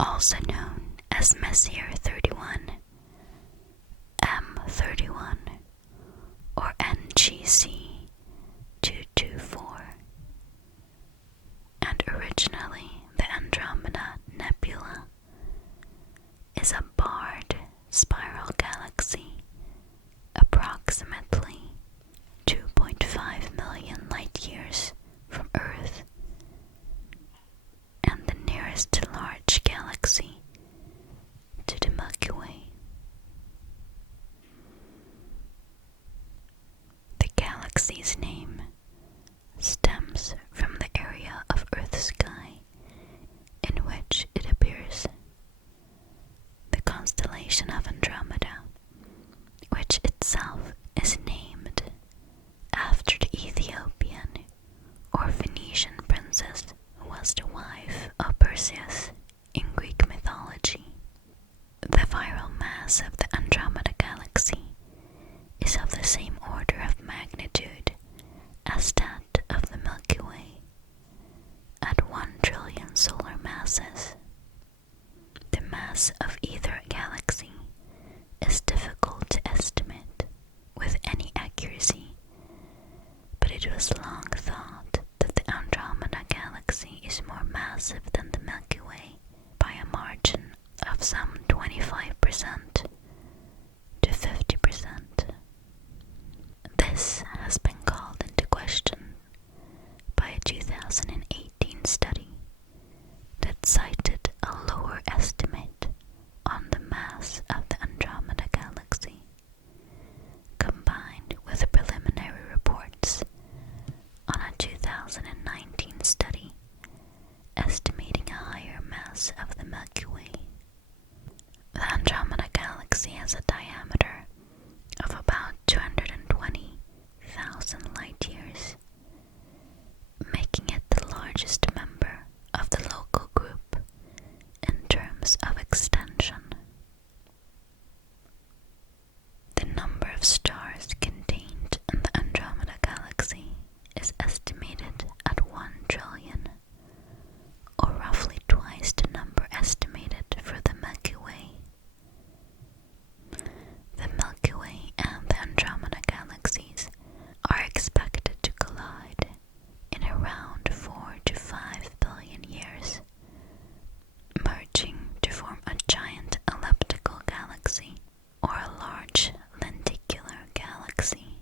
also known as Messier 31, M31, or NGC 224, and originally the Andromeda Nebula is a barred spiral galaxy approximately 2.5 million light-years from Earth, and the nearest large galaxy to the Milky Way. The galaxy's name stems from the area of Earth's sky in which it appears. The constellation of Andromeda, which itself is named after the Ethiopian or Phoenician princess who was the wife of Perseus in Greek mythology. The viral mass of the Andromeda Galaxy is of the same order of magnitude as that of the Milky Way, at 1 trillion solar masses. The mass of either galaxy is difficult to estimate with any accuracy, but it was long thought that the Andromeda Galaxy is more massive than the Milky Way by a margin of some 25% to 50%. This has been called into question by a 2018 study that cited a lower estimate on the mass of the Andromeda Galaxy, combined with preliminary reports on a 2019 study estimating a higher mass of the Milky Way. The Andromeda Galaxy has a diameter of about 220,000 light-years, making it the largest member of the local group in terms of extension. The number of stars contained in the Andromeda Galaxy is estimated at 1 trillion, or roughly twice the number estimated for the Milky Way. The Milky Way and the Andromeda Galaxies are expected to collide in around 4 to 5 billion years, merging to form a giant elliptical galaxy or a large lenticular galaxy.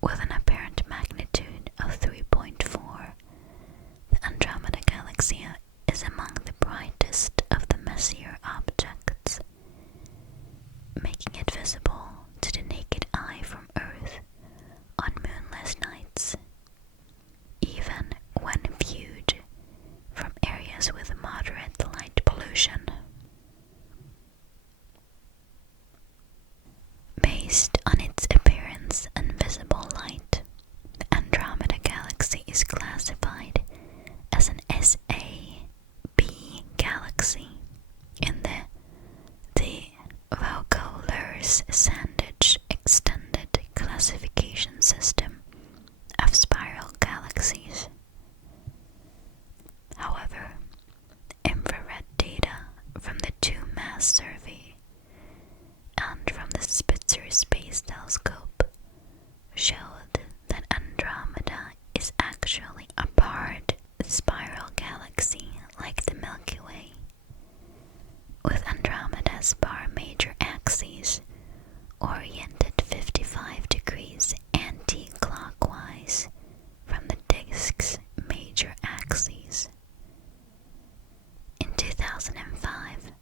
With an apparent magnitude of 3.4, the Andromeda Galaxy is among the brightest of the Messier objects, making it visible to the naked eye from Earth on moonless nights, even when viewed from areas with moderate light pollution. Based on its appearance and visible light, the Andromeda Galaxy is classified as an SA-B galaxy in the Vauquelin Sandage Extended Classification System of spiral galaxies. However, infrared data from the 2-mass survey and from the Spitzer Space Telescope showed that Andromeda is actually a barred spiral galaxy like the Milky Way, with Andromeda's bar major axes oriented 55 degrees anti-clockwise from the disk's major axes. In 2005,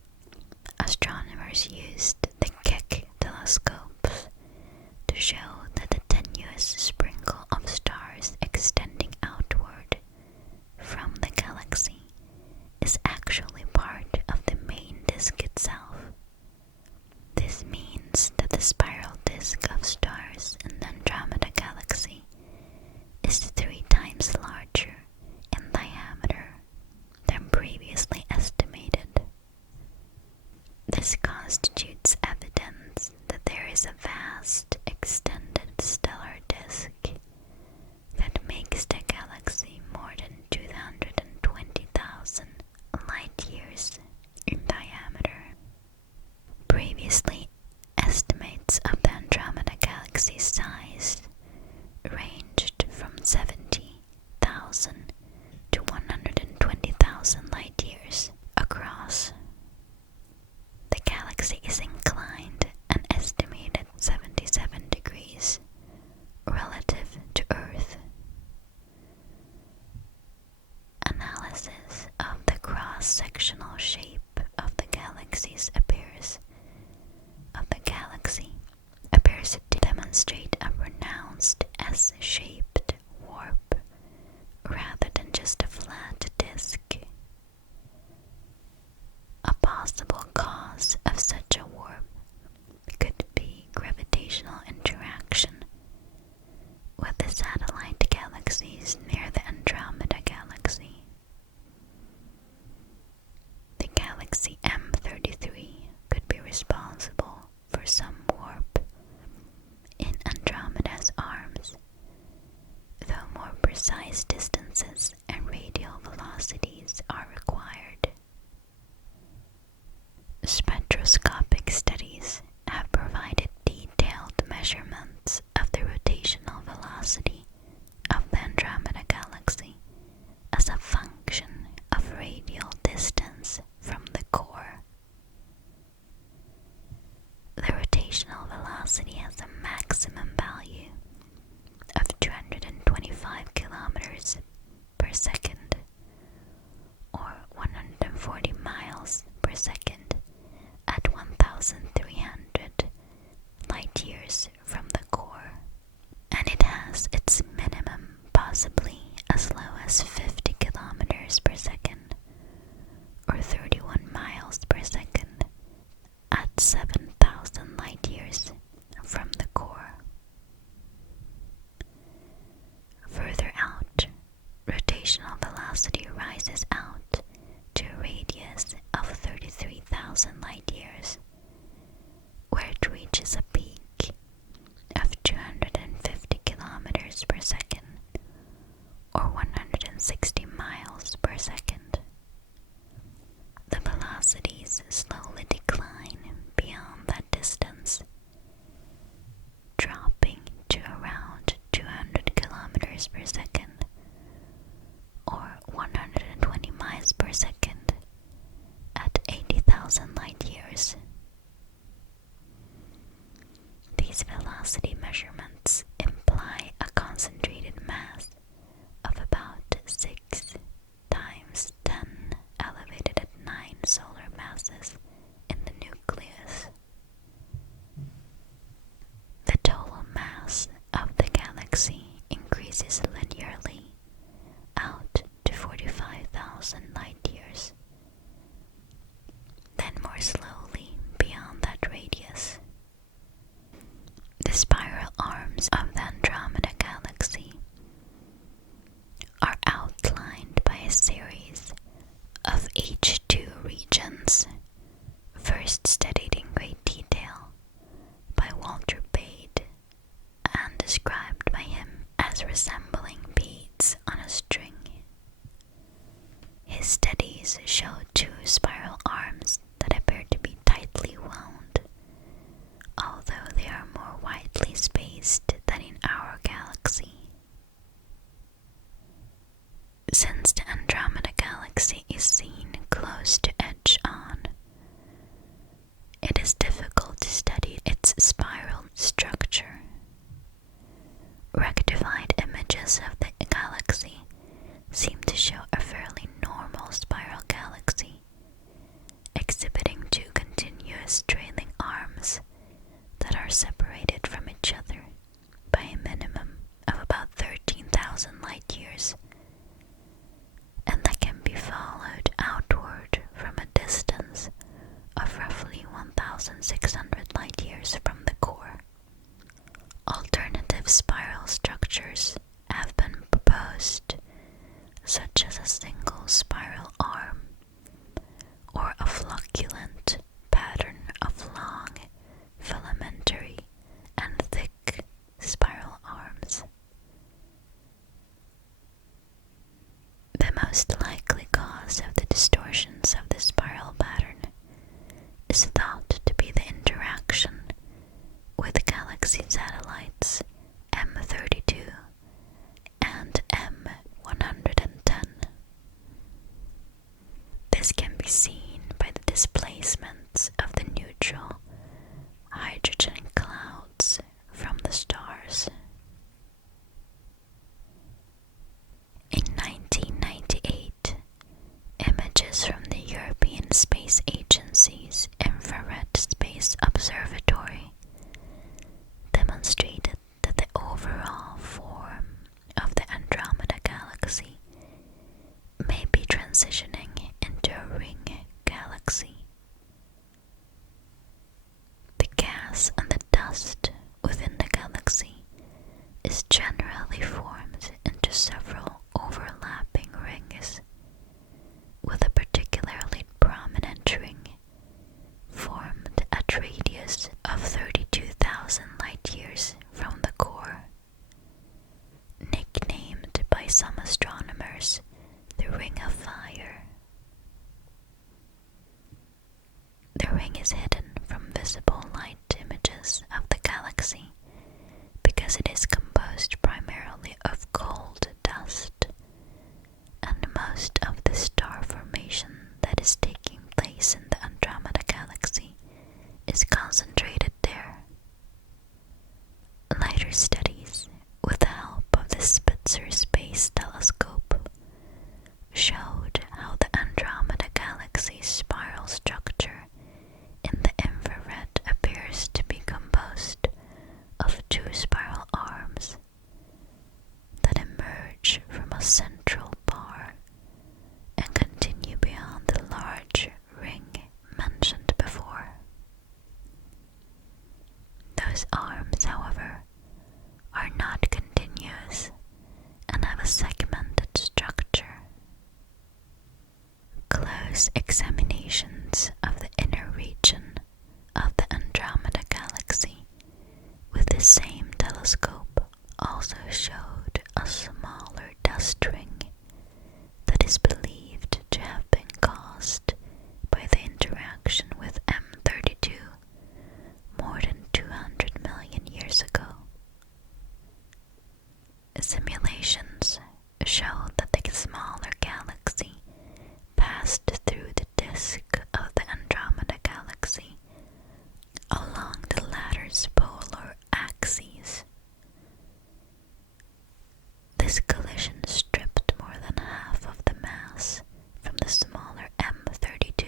astronomers used the Keck telescopes to show that the tenuous sprinkle of stars extending outward from the galaxy is actually part of the main disk itself. This means that the spiral precise distances and radial velocities are required. Spectroscopic studies have provided detailed measurements of the rotational velocity of the Andromeda Galaxy as a function of radial distance from the core. The rotational velocity has a maximum value of 225 kilometers per second, or 140 miles per second at 1,300 light years from the core, and it has its minimum possibly as low as 50 kilometers per second, or 31 miles per second at 7,000 light years from the core. Further out, rotational velocity rises out to a radius of 33,000 light years, where it reaches a peak of 250 kilometers per second, or 160 miles per second. The velocities slowly decline beyond that distance, dropping to around 200 kilometers per second, or 120 miles per second at 80,000 light years. These velocity measurements imply a concentrated mass of about 6 times 10 elevated at 9 solar masses in the nucleus. The total mass of the galaxy increases linearly out to 45,000 light years, then more slowly beyond that radius. The spiral arms of the Andromeda Galaxy are outlined by a series of H2 regions, first studied in great detail by Walter Bade and described by him as resembling beads on a string. His studies showed two spiral arms that appear to be tightly wound, although they are more widely spaced than in our galaxy. Since the Andromeda Galaxy is seen close to edge-on, it is difficult to study its spiral structure. Rectified images of the galaxy seem to show a fairly normal spiral galaxy, exhibiting two continuous trailing arms that are separated from each other by a minimum of about 13,000 light years, and that can be followed outward from a distance of roughly 1,600 light years from the core. Alternative spiral structures have been proposed, such as a single spiral arm or a flocculent pattern of long, filamentary, and thick spiral arms. The most likely cause of the distortions of the spiral pattern is thought to be the interaction with galaxy satellites M32 and M110. This can be seen by the displacements of the neutral hydrogen clouds from the stars. In 1998, images from the European some astronomers the Ring of Fire. The ring is hidden from visible light images of the galaxy because it is composed primarily of cold dust, and most of the star formation that is taking place in the Andromeda Galaxy is concentrated there. Later studies, with the help of the Spitzer Space Telescope, showed how the Andromeda Galaxy's spiral structure in the infrared appears to be composed of two spiral arms that emerge from a central bar and continue beyond the large ring mentioned before. Those arms, however, are not continuous and have a segmented structure. Close examinations of the inner region of the Andromeda Galaxy with the same telescope also showed a smaller dust ring that is believed to have been caused by the interaction with M32 more than 200 million years ago. Simulations show that the smaller galaxy passed through the disk of the Andromeda Galaxy along the latter's polar axes. This collision stripped more than half of the mass from the smaller M32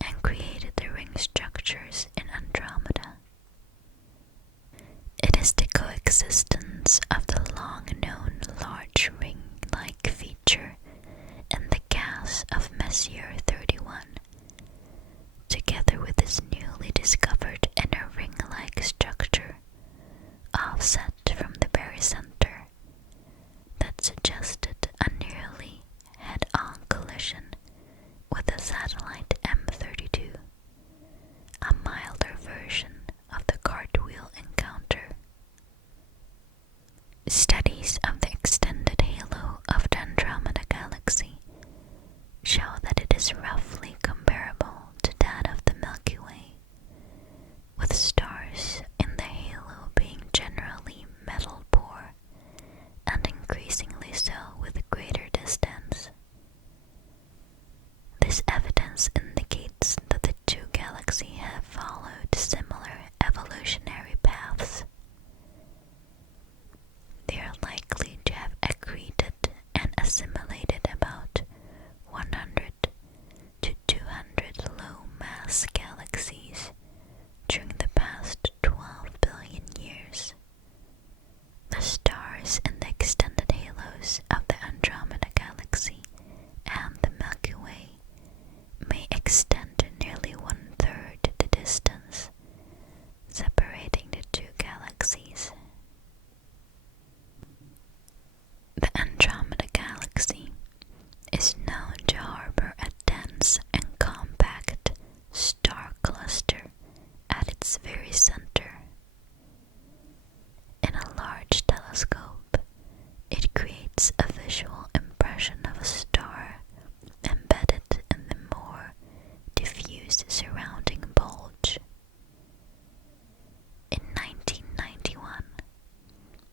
and created the ring structures in Andromeda. It is the coexistence of the long-known large ring-like feature and the gas of Messier 31, together with its newly discovered inner ring-like structure, offset from the barycenter, that suggested a nearly head-on collision with the satellite M32, a milder version of the cartwheel encounter. Studies of the extended halo of the Andromeda Galaxy show that it is roughly comparable to that of the Milky Way, with stars in the halo being generally metal-poor and increasingly so with greater distance. This evidence indicates that the two galaxies have followed similar evolutionary paths. They are likely to have accreted and assimilated about 100 to 200 low-mass galaxies during the past 12 billion years. The stars in the extended halos of the Andromeda Galaxy and the Milky Way may extend to nearly one-third the distance separating the two galaxies. The Andromeda Galaxy is known to harbor a dense and compact star cluster at its very center. In a large telescope, it creates a visual impression of a star embedded in the more diffuse surrounding bulge. In 1991,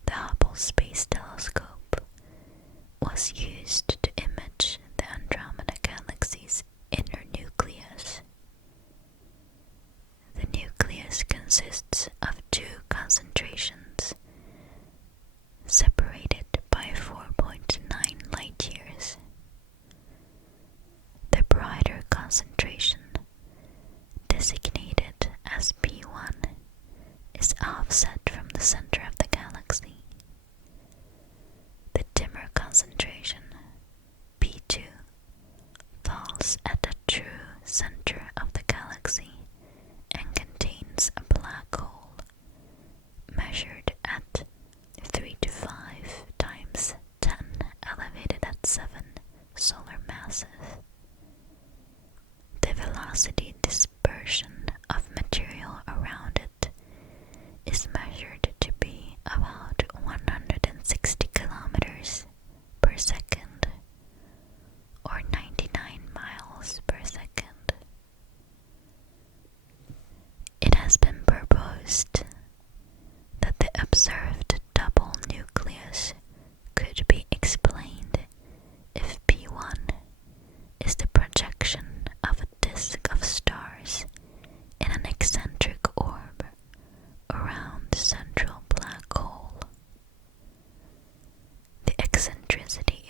the Hubble Space Telescope was used to image the Andromeda Galaxy's inner nucleus. The nucleus consists of two concentrations separated by 4.9 light years. The brighter concentration, designated as P1, is offset from the center of the galaxy.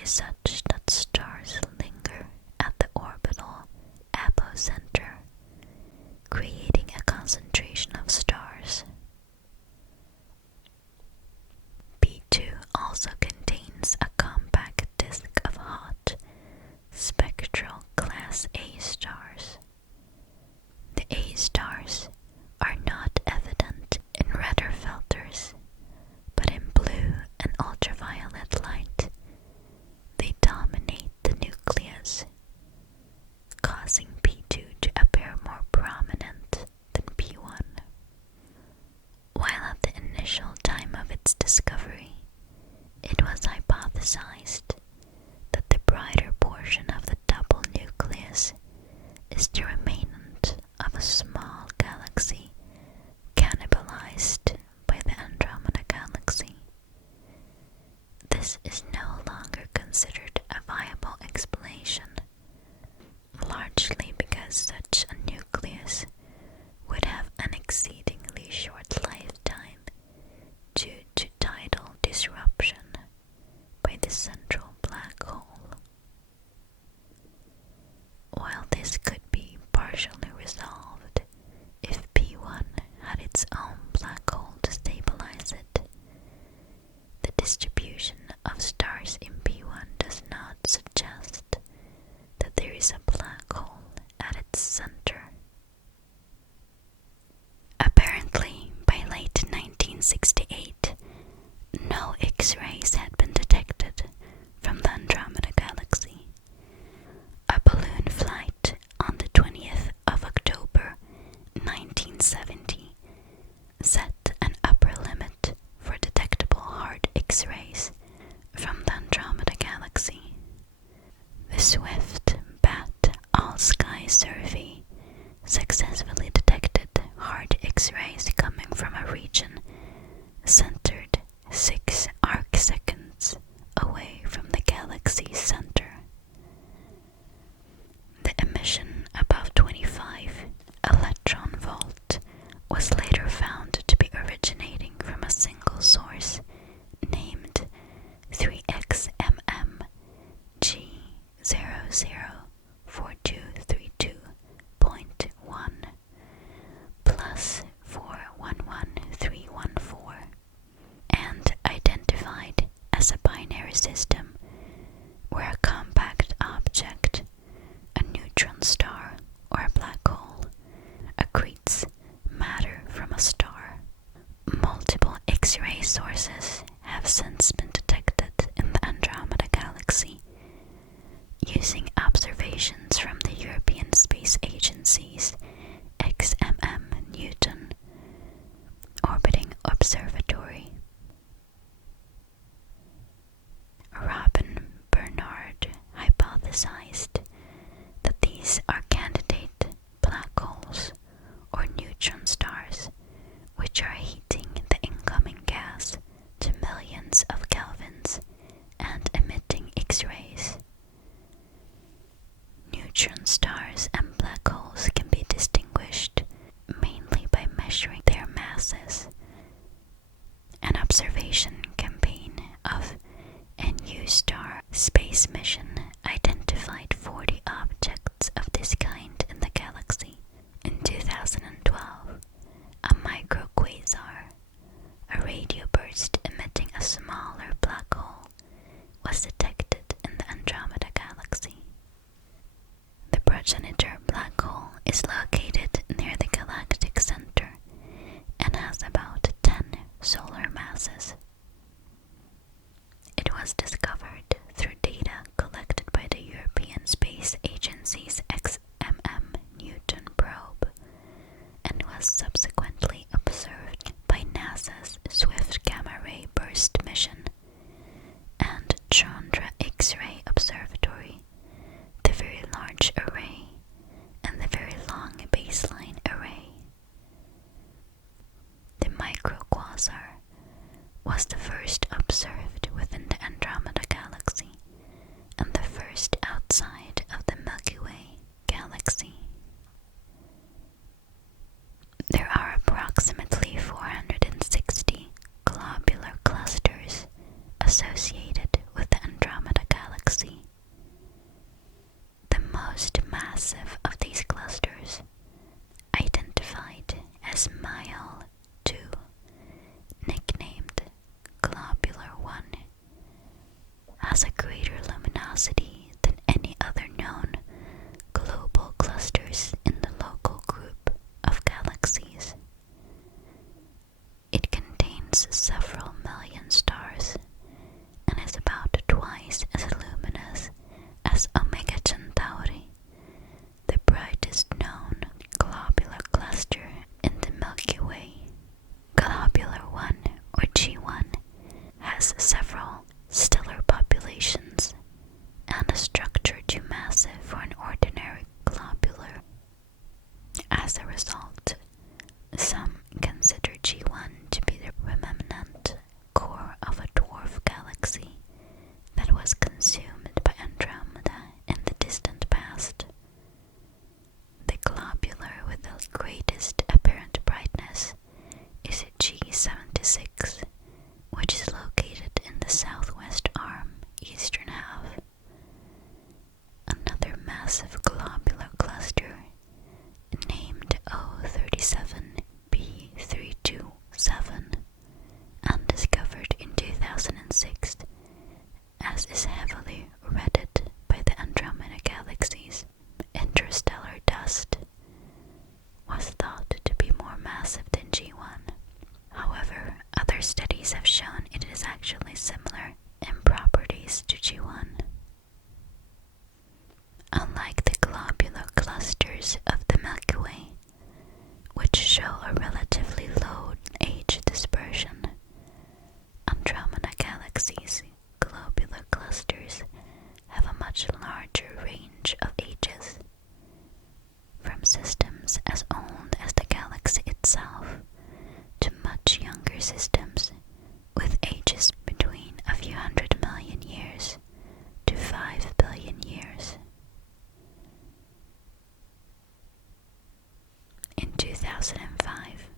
such that stars linger at the orbital apocenter, creating a concentration of stars. P2 also contains a compact disk of hot, spectral Class A stars. The A stars are not evident in radar filters, but in blue and ultraviolet light, they dominate the nucleus, causing P2 to appear more prominent than P1. While at the initial time of its discovery, it was hypothesized that the brighter portion of the double nucleus is the remnant of a small galaxy cannibalized by the Andromeda Galaxy. This is no longer considered a viable explanation, largely because such a nucleus would have an exceedingly short lifetime due to tidal disruption by the central black hole. While this could be partially resolved if P1 had its own black hole to stabilize it, the distribution of stars in P1 does not suggest that there is a black hole at its center. Apparently, by late 1968, no X-rays had been detected from the Andromeda Galaxy. A balloon flight on the 20th of October 1970 set an upper limit for detectable hard X-rays from the Andromeda Galaxy. The Swift Bat All-Sky Survey successfully detected hard X-rays coming from a region centered 6 arcseconds away from the galaxy's center. The emission above 25 electron volt was later found to be originating from a single source named 3XMM G004232.1 plus 411314 and identified as a binary system where a compact object, a neutron star or a black hole, accretes matter from a star. Multiple X-ray sources have since been detected in the Andromeda Galaxy using observations from the European Space Agency's XMM Newton orbiting observatory. Robin Bernard hypothesized that these are candidate black holes or neutron stars which are heating the incoming gas to millions of kelvins and emitting X-rays. Neutron stars and black holes can be distinguished mainly by measuring their masses. An observation campaign of NU-STAR space mission identified 40 objects of this kind in the galaxy. In 2012, a microquasar, a radio burst emitting a smaller black hole, was detected in the Andromeda Galaxy. The progenitor black hole is located near the galactic center and has about 10 solar masses. It was discovered through data collected by the European Space Agency's XMM Newton probe and was subsequently observed by NASA's Swift Gamma Ray Burst mission and Chandra X-ray Observatory, the Very Large Array, and the Very Long Baseline Array. The microquasar was the first observed within the Andromeda has a greater luminosity than any other known global clusters in the local group of galaxies. It contains several million stars and is about twice as luminous as Omega Centauri, the brightest known globular cluster in the Milky Way. Globular 1, or G1, has several stellar populations and a structure too massive for an ordinary globular. As a result, some consider G1 to be the remnant core of a dwarf galaxy that was consumed by Andromeda in the distant past. The globular with the greatest apparent brightness is G76, which is located in the southwest arm, eastern half. Another massive globular cluster, named O37b327 and discovered in 2006, as is heavily redded by the Andromeda Galaxy's interstellar dust, was thought to be more massive than G1. However, other studies have shown it is actually similar in properties to G1. Unlike the globular clusters of the Milky Way, which show a relatively low age dispersion, Andromeda Galaxy's globular clusters have a much larger range of ages, from systems as old as the galaxy itself to much younger systems with ages between a few 100 million years to 5 billion years. In 2005,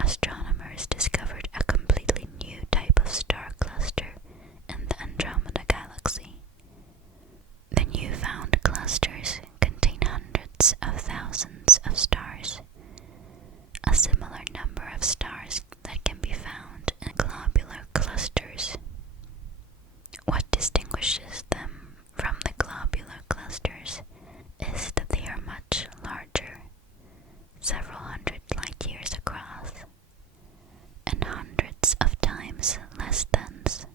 astronomers discovered a completely new type of star cluster in the Andromeda Galaxy. The newfound clusters contain hundreds of thousands of stars, a similar number of stars that can be found in globular clusters. What distinguishes them from the globular clusters is that they are much larger, several hundred light years across, and hundreds of times less dense.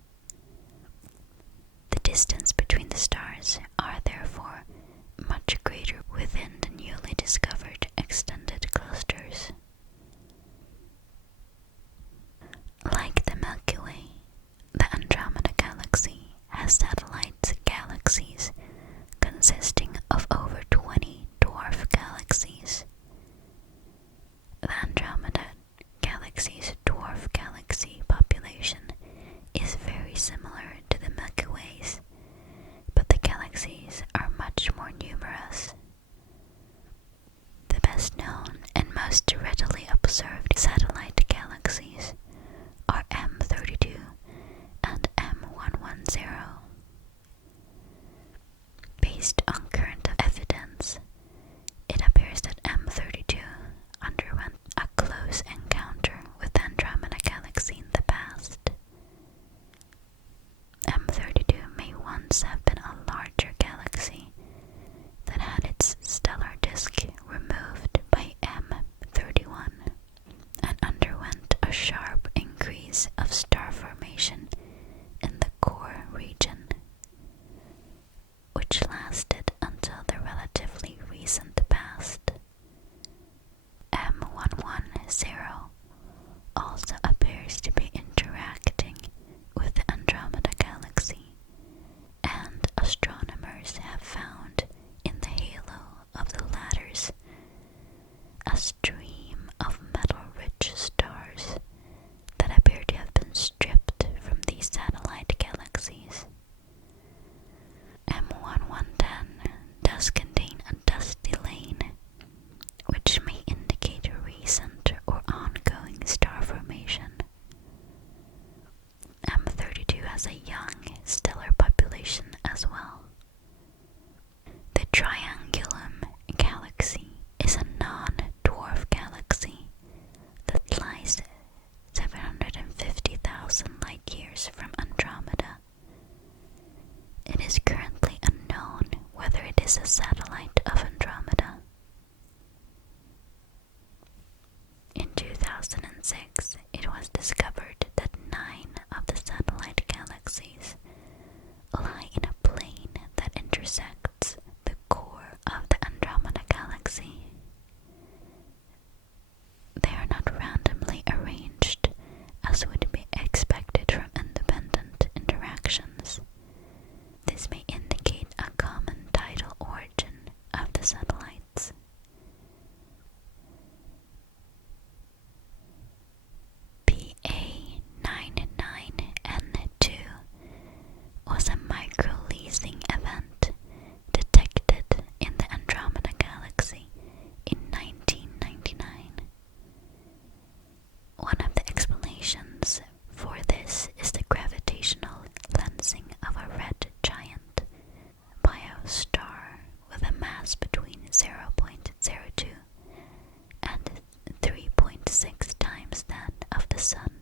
The distance between the stars are therefore much greater within the newly discovered extended clusters. Like the Milky Way, the Andromeda Galaxy has satellite galaxies consisting of over 20 dwarf galaxies. The Andromeda Galaxy's dwarf galaxy population is very similar to the Milky Way's, but the galaxies are much more numerous. The best known and most readily observed satellite galaxies are M32 and M110. Based on current evidence, it appears that M32 underwent a close encounter with the Andromeda Galaxy in the past. M32 may once have been a larger galaxy that had its stellar disk removed by M31 and underwent a sharp increase of star formation in the core region, which lasted until the relatively recent past. M110 also appears to be interacting with the Andromeda Galaxy, and astronomers have found in the halo of the latter's a stream of metal-rich stars that appear to have been stripped from these satellite galaxies. M1110 does contain a dusty lane, which may indicate a recent or ongoing star formation. M32 has a young stellar population as well. The Triangulum Galaxy is a non-dwarf galaxy that lies 750,000 light years from Andromeda. is a satellite of Andromeda. In 2006, it was discovered that 9 of the satellite galaxies lie in a plane that intersects the core of the Andromeda Galaxy. They are not randomly arranged as would be expected from independent interactions. This may indicate a common tidal origin of the satellites. PA99N2 was a micro-leasing event detected in the Andromeda Galaxy in 1999. One of the explanations for this is the gravitational lensing of a red giant by a star with a mass between 0.02 and 3.6 times that of the Sun,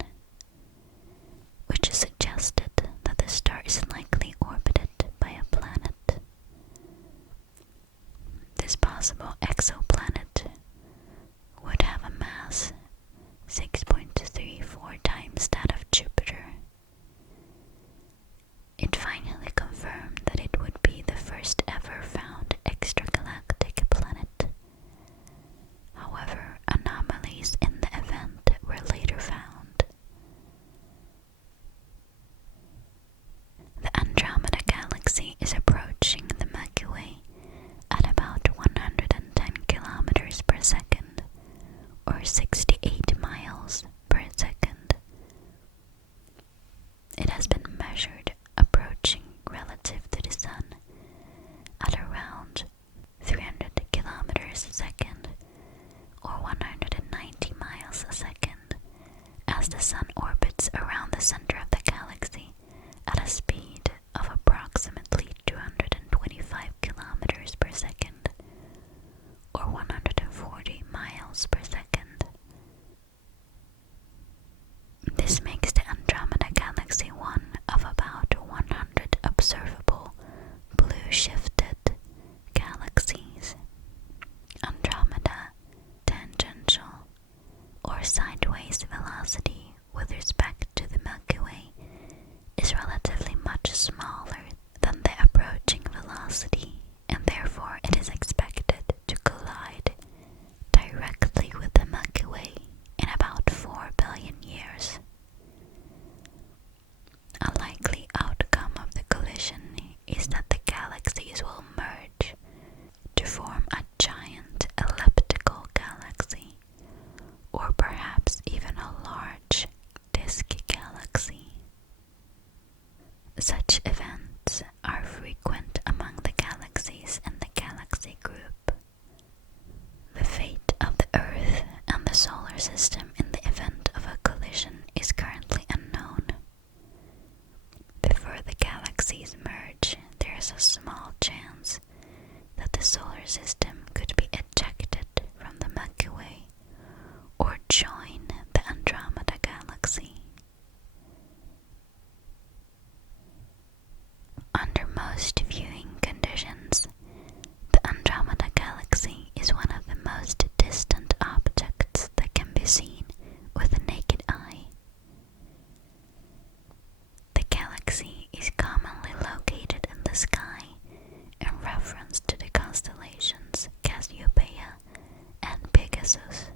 which suggested that the star is likely orbited by a planet. This possible exoplanet would have a mass 6.34 times that of Jupiter. It finally confirmed that it would be the first ever found extragalactic planet. However, anomalies in the event were later found. The Andromeda Galaxy is approaching the Milky Way at about 110 kilometers per second, or 68 miles per second. It has been measured approaching relative to the Sun at around 300 kilometers a second, or 190 miles a second, as the Sun orbits around the center of the galaxy at a speed of approximately 225 kilometers per second, or 140 miles per second. This makes the Andromeda Galaxy one of about 100 observable blue-shifted galaxies. Andromeda tangential or sideways velocity with respect to the Milky Way is relatively much smaller than the approaching velocity, and therefore it is expected to collide directly with the Milky Way in about 4 billion years. A likely outcome of the collision is that the galaxies will merge to form a giant elliptical galaxy, or perhaps even a large disk galaxy. Such events are frequent among the galaxies in the galaxy group. The fate of the Earth and the solar system in the event of a collision is currently unknown. Before the galaxies merge, there is a small chance that the solar system could be ejected from the Milky Way or join the Andromeda Galaxy. Under most viewing conditions, the Andromeda Galaxy is one of the most distant objects that can be seen with the naked eye. The galaxy is commonly located in the sky in reference to the constellations Cassiopeia and Pegasus.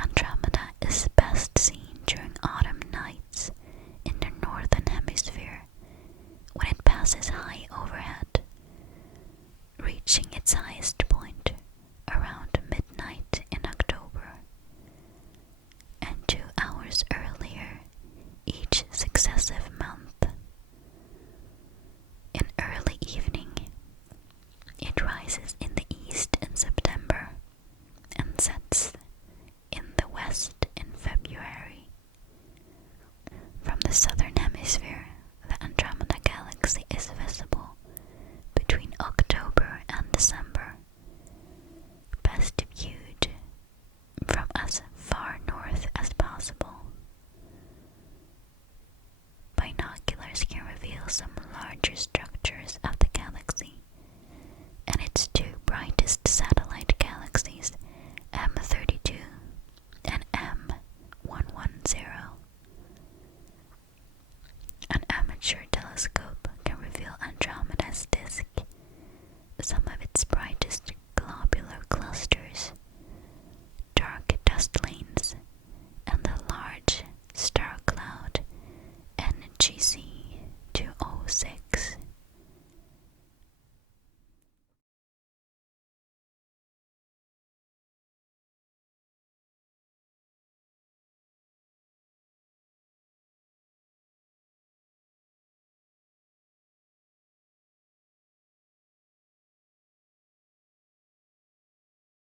Andromeda is best seen during autumn nights in the northern hemisphere when it passes high overhead, reaching its highest point around midnight in October, and 2 hours earlier each successive month. In early evening, it rises in the east in September and sets in the west in February. From the southern hemisphere, the Andromeda Galaxy is visible between October and December, best viewed from as far north as possible. Binoculars can reveal some larger structures of